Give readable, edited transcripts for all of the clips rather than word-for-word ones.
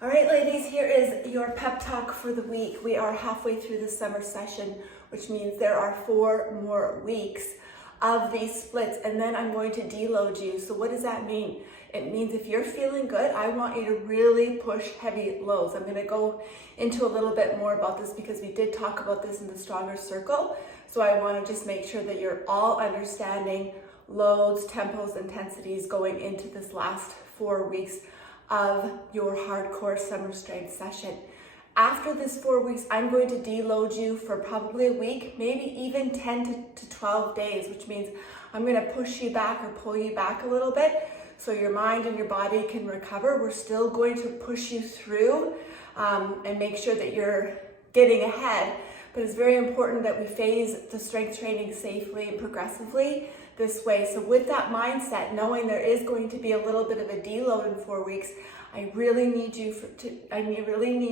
All right, ladies, here is your pep talk for the week. We are halfway through the summer session, which means there are 4 more weeks of these splits, and then I'm going to deload you. So what does that mean? It means if you're feeling good, I want you to really push heavy loads. I'm going to go into a little bit more about this because we did talk about this in the Stronger Circle. So I want to just make sure that you're all understanding loads, tempos, intensities going into this last 4 weeks of your hardcore summer strength session. After this 4 weeks, I'm going to deload you for probably a week, maybe even 10 to 12 days, which means I'm going to push you back or pull you back a little bit so your mind and your body can recover. We're still going to push you through and make sure that you're getting ahead, but it's very important that we phase the strength training safely and progressively this way. So with that mindset, knowing there is going to be a little bit of a deload in 4 weeks, I really need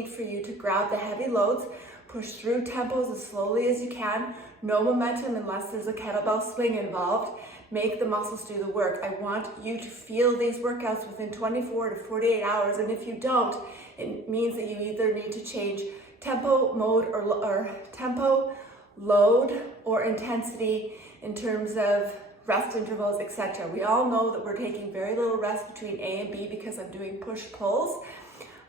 for you to grab the heavy loads, push through tempos as slowly as you can, no momentum unless there's a kettlebell swing involved. Make the muscles do the work. I want you to feel these workouts within 24 to 48 hours, and if you don't, it means that you either need to change tempo, mode, or tempo, load, or intensity in terms of rest intervals, etc. We all know that we're taking very little rest between A and B because I'm doing push-pulls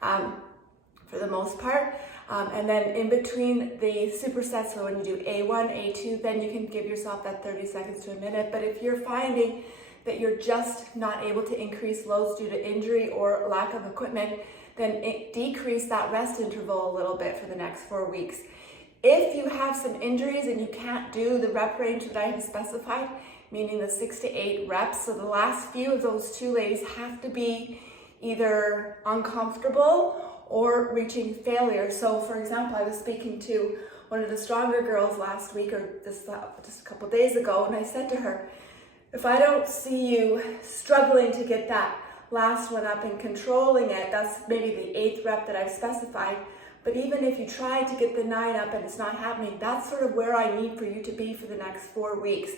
for the most part. And then in between the supersets, so when you do A1, A2, then you can give yourself that 30 seconds to a minute. But if you're finding that you're just not able to increase loads due to injury or lack of equipment, then decrease that rest interval a little bit for the next 4 weeks. If you have some injuries and you can't do the rep range that I have specified, meaning the 6 to 8 reps, so the last few of those 2 ladies have to be either uncomfortable or reaching failure. So for example, I was speaking to one of the Stronger girls last week or just a couple days ago, and I said to her, if I don't see you struggling to get that last one up and controlling it, that's maybe the 8th rep that I've specified, but even if you try to get the 9 up and it's not happening, that's sort of where I need for you to be for the next 4 weeks.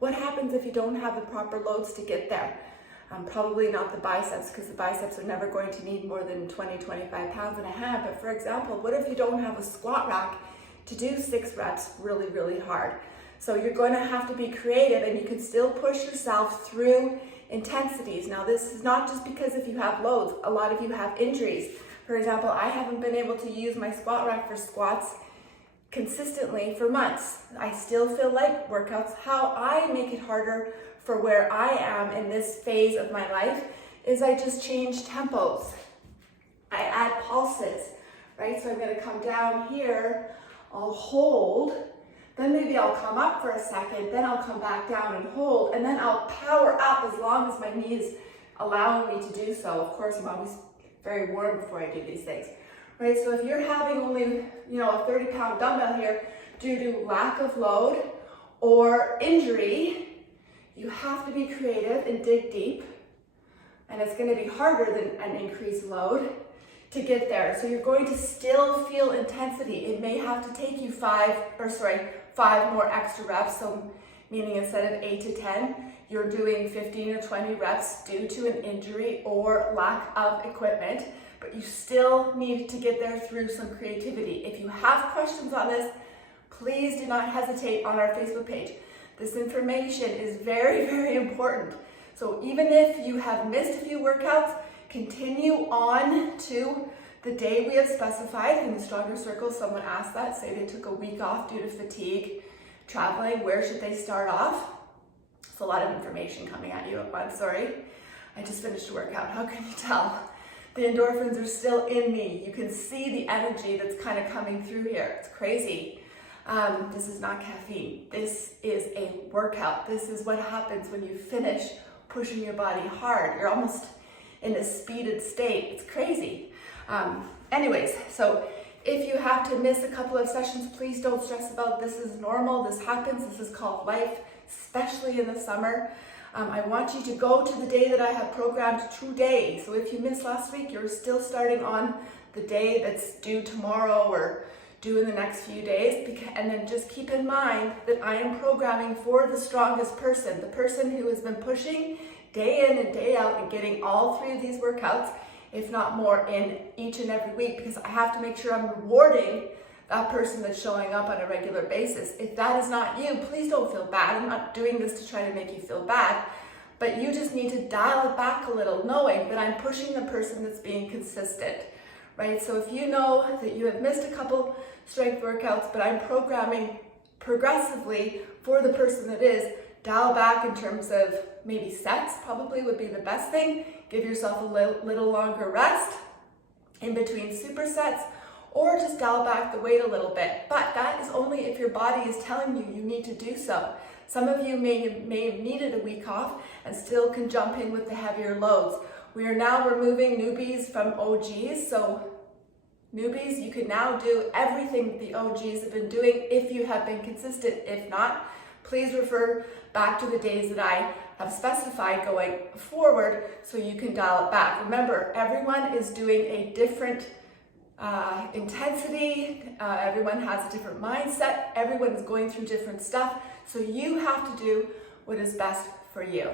What happens if you don't have the proper loads to get there? Probably not the biceps, because the biceps are never going to need more than 20, 25 pounds in a hand. But for example, what if you don't have a squat rack to do 6 reps really, really hard? So you're going to have to be creative, and you can still push yourself through intensities. Now, this is not just because if you have loads. A lot of you have injuries. For example, I haven't been able to use my squat rack for squats consistently for months. I still feel like workouts. How I make it harder for where I am in this phase of my life is I just change tempos. I add pulses, right? So I'm going to come down here, I'll hold, then maybe I'll come up for a second, then I'll come back down and hold, and then I'll power up as long as my knee is allowing me to do so. Of course, I'm always very warm before I do these things. Right, so if you're having only, a 30-pound dumbbell here due to lack of load or injury, you have to be creative and dig deep, and it's going to be harder than an increased load to get there. So you're going to still feel intensity. It may have to take you 5 more extra reps, so meaning instead of 8 to 10, you're doing 15 or 20 reps due to an injury or lack of equipment. But you still need to get there through some creativity. If you have questions on this, please do not hesitate on our Facebook page. This information is very, very important. So even if you have missed a few workouts, continue on to the day we have specified. In the Stronger Circle, someone asked that, say they took a week off due to fatigue, traveling, where should they start off? It's a lot of information coming at you at once, sorry. I just finished a workout, how can you tell? The endorphins are still in me. You can see the energy that's kind of coming through here. It's crazy. This is not caffeine. This is a workout. This is what happens when you finish pushing your body hard. You're almost in a speeded state. It's crazy. Anyways, so if you have to miss a couple of sessions, please don't stress about it. This is normal. This happens. This is called life, especially in the summer. I want you to go to the day that I have programmed today. So if you missed last week, you're still starting on the day that's due tomorrow or due in the next few days. And then just keep in mind that I am programming for the strongest person, the person who has been pushing day in and day out and getting all 3 of these workouts if not more, in each and every week, because I have to make sure I'm rewarding that person that's showing up on a regular basis. If that is not you, please don't feel bad. I'm not doing this to try to make you feel bad, but you just need to dial it back a little, knowing that I'm pushing the person that's being consistent, right? So if you know that you have missed a couple strength workouts, but I'm programming progressively for the person that is, dial back in terms of maybe sets probably would be the best thing. Give yourself a little longer rest in between supersets, or just dial back the weight a little bit. But that is only if your body is telling you you need to do so. Some of you may have needed a week off and still can jump in with the heavier loads. We are now removing newbies from OGs. So newbies, you can now do everything the OGs have been doing if you have been consistent. If not, please refer back to the days that I have specified going forward so you can dial it back. Remember, everyone is doing a different intensity, everyone has a different mindset, everyone is going through different stuff, so you have to do what is best for you.